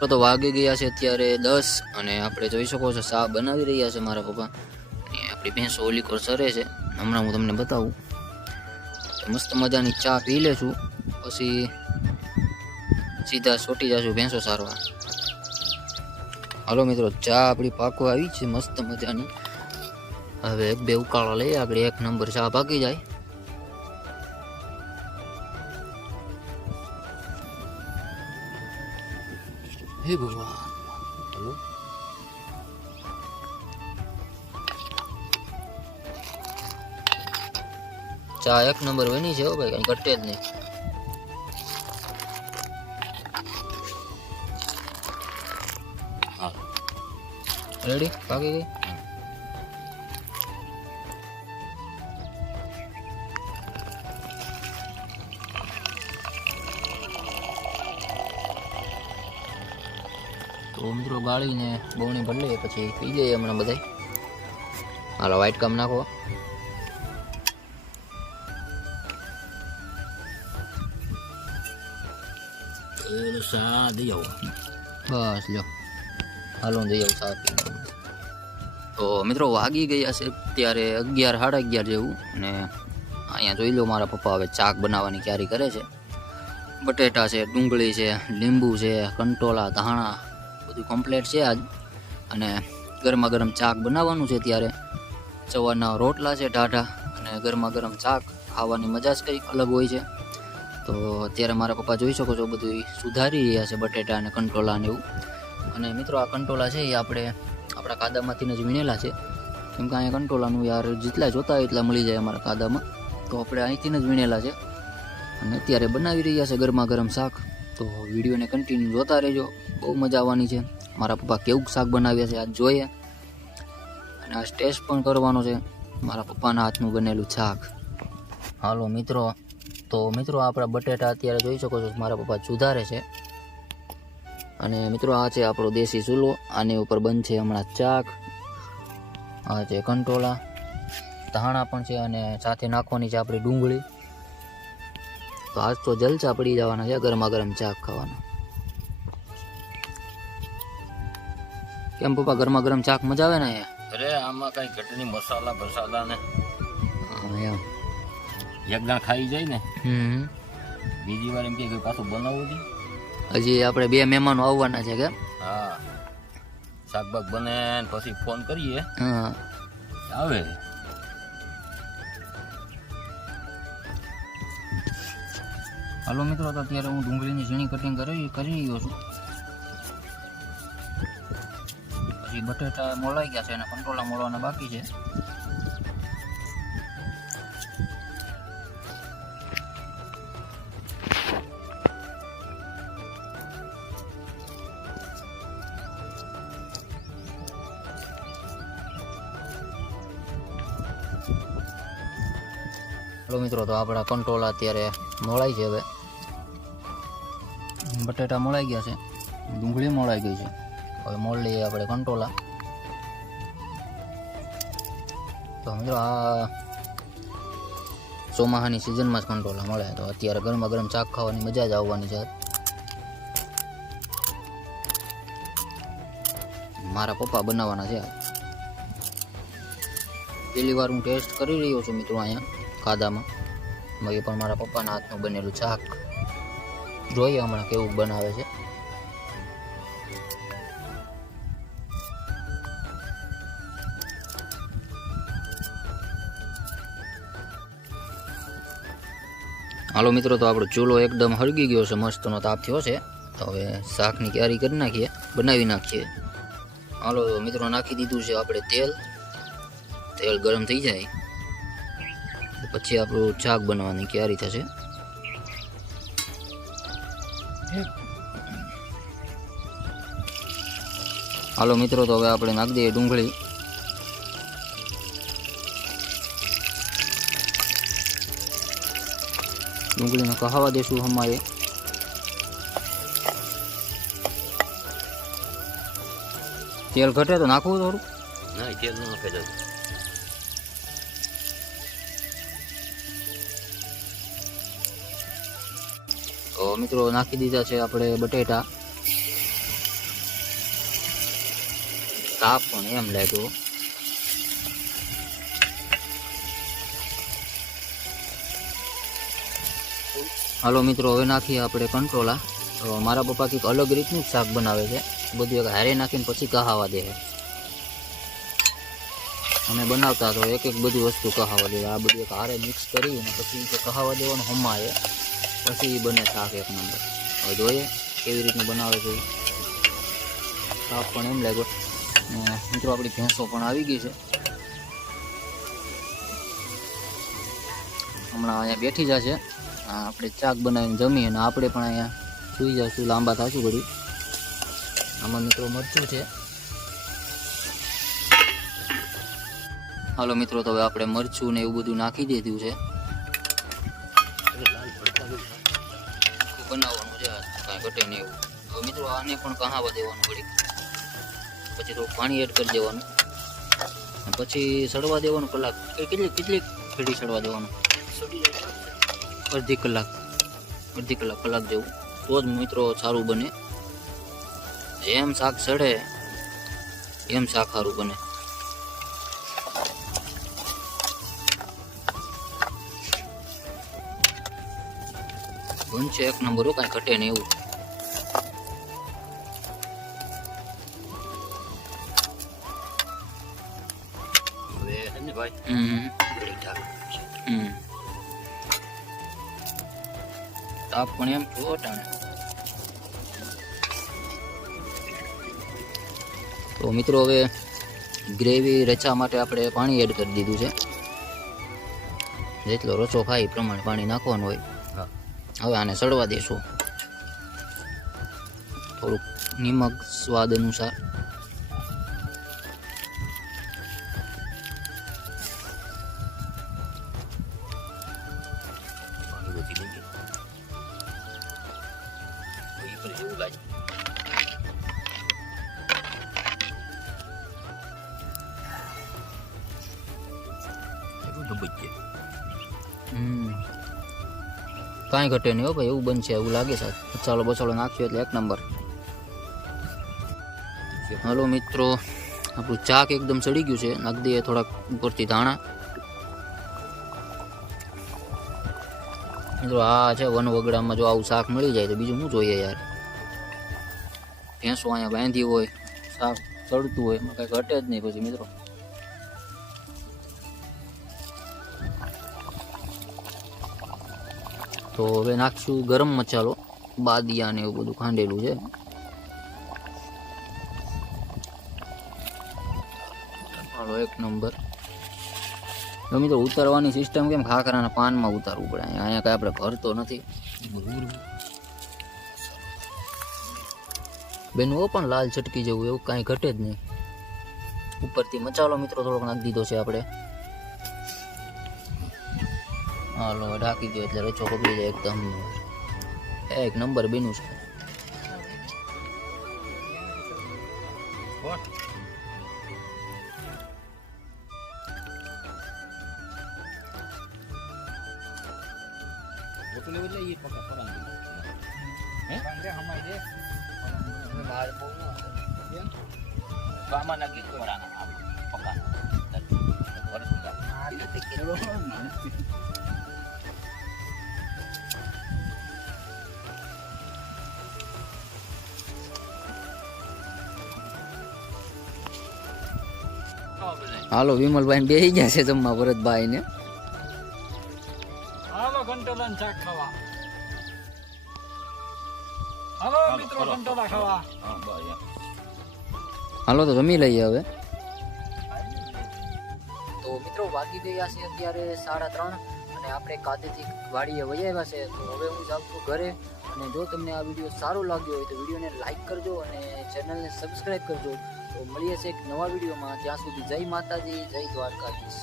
તો વાગી ગયા છે અત્યારે 10 અને આપણે જોઈ શકો છો ચા બનાવી રહ્યા છે મારા પપ્પા અને આપણી ભેંસો ઓલીકોર સરે છે. હમણાં હું તમને બતાવું. મસ્ત મજાની ચા પી લેશું પછી સીધા છોટી જશું ભેંસો સારવા. હાલો મિત્રો, ચા આપણી પાકવા આવી છે મસ્ત મજાની. હવે એક બે ઉકાળા લઈએ આગળ, 1 નંબર ચા પાકી જાય. હે ભગવાન. હલો, ચા 1 નંબર બની છે ભાઈ, કઈ ઘટે જ નહીં. રેડી પાકી ગઈ. તો મિત્રો ગાળીને બહુણી ભરી લઈએ પછી પી જઈએ હમણાં બધા. હાલો વ્હાઈટ કમ નાખો. સા દઈ આવો બસ લ્યો, હાલો દઈ આવું ચા પીને. તો મિત્રો વાગી ગયા છે ત્યારે 11 સાડા 11 જેવું અને અહીંયા જોઈ લો મારા પપ્પા હવે ચાક બનાવવાની તૈયારી કરે છે. બટેટા છે, ડુંગળી છે, લીંબુ છે, કંટોલા, ધાણા બધું કમ્પ્લીટ છે આજ. અને ગરમા ગરમ ચાક બનાવવાનું છે. ત્યારે સવારના રોટલા છે ટાઢા અને ગરમા ગરમ ચાક ખાવાની મજા જ કંઈક અલગ હોય છે. તો અત્યારે મારા પપ્પા જોઈ શકો છો બધું સુધારી રહ્યા છે બટેટા અને કંટોલા ને એવું. અને મિત્રો આ કંટોલા છે એ આપણે આપણા કાદામાંથી જ વીણેલા છે. કેમ કે અહીંયા કંટોલાનું યાર જેટલા જોતા હોય એટલા મળી જાય અમારા કાદામાં. તો આપણે અહીંથી જ વીણેલા છે અને અત્યારે બનાવી રહ્યા છે ગરમા ગરમ શાક. તો વિડીયોને કન્ટિન્યુ જોતા રહેજો, બહુ મજા આવવાની છે. મારા પપ્પા કેવું શાક બનાવ્યા છે આજ જોઈએ અને આ ટેસ્ટ પણ કરવાનો છે મારા પપ્પાના હાથનું બનેલું શાક. હાલો મિત્રો, તો મિત્રો આપણા બટેટા અત્યારે જોઈ શકો છો મારા પપ્પા સુધારે છે. અને મિત્રો આ છે આપણો દેશી ચૂલો, આની ઉપર બનશે હમણાં ચાક. આ છે કંટોલા, ધાણા પણ છે અને સાથે નાખવાની છે આપણી ડુંગળી. તો આજ તો જલસા પડી જવાના છે ગરમા ગરમ ચાક ખાવાના. કેમ પપ્પા, ગરમા ગરમ ચાક મજા આવે ને? અરે આમાં કઈ ઘટની મસાલા બસાલા ને એમ એકદમ ખાઈ જાય ને બીજી વાર એમ કે પાછું બનાવવું છે. હજી આપણે 2 મહેમાનો આવવાના છે કે? હા, શાકભાગ બને પછી ફોન કરીએ. હા આવે. હાલો મિત્રો, તો અત્યારે હું ડુંગળીની ઝીણી કટિંગ કરી રહ્યો છું. પછી બટેટા મોલાઈ ગયા છે અને કંટોલા મોળવાના બાકી છે. હાલો મિત્રો, તો આપણા કંટોલા અત્યારે મોળાઈ છે. હવે બટેટા મોળાઈ ગયા છે, ડુંગળી મોળાઈ ગઈ છે. હવે મોળ લઈએ આપણે કંટોલા. તો મિત્રો આ ચોમાસાની સિઝનમાં જ કંટોલા મળે. તો અત્યારે ગરમા ગરમ ચાક ખાવાની મજા જ આવવાની છે. મારા પપ્પા બનાવવાના છે. પહેલી વાર હું ટેસ્ટ કરી રહ્યો છું મિત્રો અહીંયા કાદામાં. એ પણ મારા પપ્પાના હાથનું બનેલું શાક. જોઈએ હમણાં કેવું બનાવે છે. હાલો મિત્રો, તો આપણો ચૂલો એકદમ હળગી ગયો છે, મસ્તનો તાપ થયો છે. તો હવે શાકની તૈયારી કરી નાખીએ, બનાવી નાખીએ. હાલો મિત્રો, નાખી દીધું છે આપણે તેલ. તેલ ગરમ થઈ જાય પછી આપણું શાક બનાવવાની તૈયારી થશે. હાલો મિત્રો, તો હવે આપણે નાખી દઈએ ડુંગળી. ડુંગળીને કહાવા દેશું હમારે. તેલ ઘટે તો નાખવું થોડું? ના, તેલ ન નાખે જવું. તો મિત્રો નાખી દીધા છે આપણે બટેટા. તાપ પણ એમ લાગ્યો. હાલો મિત્રો, હવે નાખીએ આપણે કંટ્રોલા. તો મારા પપ્પા કંઈક અલગ રીતનું જ શાક બનાવે છે, બધું એક હારે નાખીને પછી કહાવા દે છે. અમે બનાવતા તો એક એક બધી વસ્તુ કહાવા દે, આ બધું એક હારે મિક્સ કરી અને પછી કહાવા દેવાનું હમાય, પછી બને શાક એક નંબર. હવે જોઈએ કેવી રીતનું બનાવે છે. શાક પણ એમ લાગ્યો. મિત્રો આપણી ભેંસો પણ આવી ગઈ છે, હમણાં અહીંયા બેઠી જશે. આપણે શાક બનાવીને જમીએ અને આપણે પણ અહીંયા સુઈ જશું, લાંબા થશું ઘડી. આમાં મિત્રો મરચું છે. હાલો મિત્રો, તો હવે આપણે મરચું ને એવું બધું નાખી દીધું છે. બનાવવાનું છે, કાંઈ ઘટે નહીં એવું. તો મિત્રો આને પણ કહાવા દેવાનું ઘડી, પછી થોડું પાણી એડ કરી દેવાનું, પછી સડવા દેવાનું કલાક. કેટલી ઘડી સડવા દેવાનું? અડધી કલાક જેવું, તો જ મિત્રો સારું બને. જેમ શાક સડે એમ શાક સારું બને. બનશે એક નંબર, કાંઈ ઘટે નહીં એવું. તાપ પણ એમ ઠોટાણે. તો મિત્રો હવે ગ્રેવી રચા માટે આપણે પાણી એડ કરી દીધું છે. જેટલો રચો ખાય એ પ્રમાણે પાણી નાખવાનું હોય. હવે આને સડવા દેશું, થોડુંક નિમક સ્વાદ અનુસાર. કાંઈ ઘટે નહીં હો ભાઈ, એવું બનશે એવું લાગે છે. મસાલો બસાલો નાખ્યો એટલે એક નંબર. હાલો મિત્રો, આપણું ચાક એકદમ સડી ગયું છે. નાખી દઈએ થોડાક ઉપરથી ધાણા. મિત્રો આ છે વન વગડામાં, જો આવું શાક મળી જાય તો બીજું શું જોઈએ યાર. ભેંસો અહીંયા બાંધી હોય, શાક સડતું હોય, એમાં કાંઈ ઘટે જ નહીં પછી મિત્રો. તો હવે નાખશું ગરમ મસાલો, બાદિયા ને એવું બધું ખાંડેલું છે. હાલો એક નંબર. મિત્રો ઉતારવાની સિસ્ટમ કેમ ખાખરાના પાનમાં ઉતારવું પડે, અહીંયા કાંઈ આપણે ભરતો નથી. બેનવો પણ લાલ ચટકી જેવું એવું કાંઈ ઘટે જ નહીં. ઉપરથી મસાલો મિત્રો થોડોક નાખી દીધો છે આપણે. હાલો ઢાંકી દો એટલે રચો પકડી જાય એકદમ. એક નંબર બન્યું છે. હાલો વિમલભાઈ બેસી ગયા છે જમવા ભરતભાઈ ને. હાલો કંટોલા શાક ખાવા. હાલો મિત્રો કંટોલા ખાવા. હાલો તો જમી લઈએ હવે. તો મિત્રો વાગી ગયા છે અત્યારે 3:30 અને આપણે કાદેથી વાડીએ વહી આવ્યા છે. તો હવે હું જાઉં છું ઘરે. અને જો તમને આ વિડીયો સારો લાગ્યો હોય તો વિડીયોને લાઈક કરજો અને ચેનલને સબસ્ક્રાઈબ કરજો. તો મળીએ છીએ એક નવા વિડીયોમાં. ત્યાં સુધી જય માતાજી, જય દ્વારકાધીશ.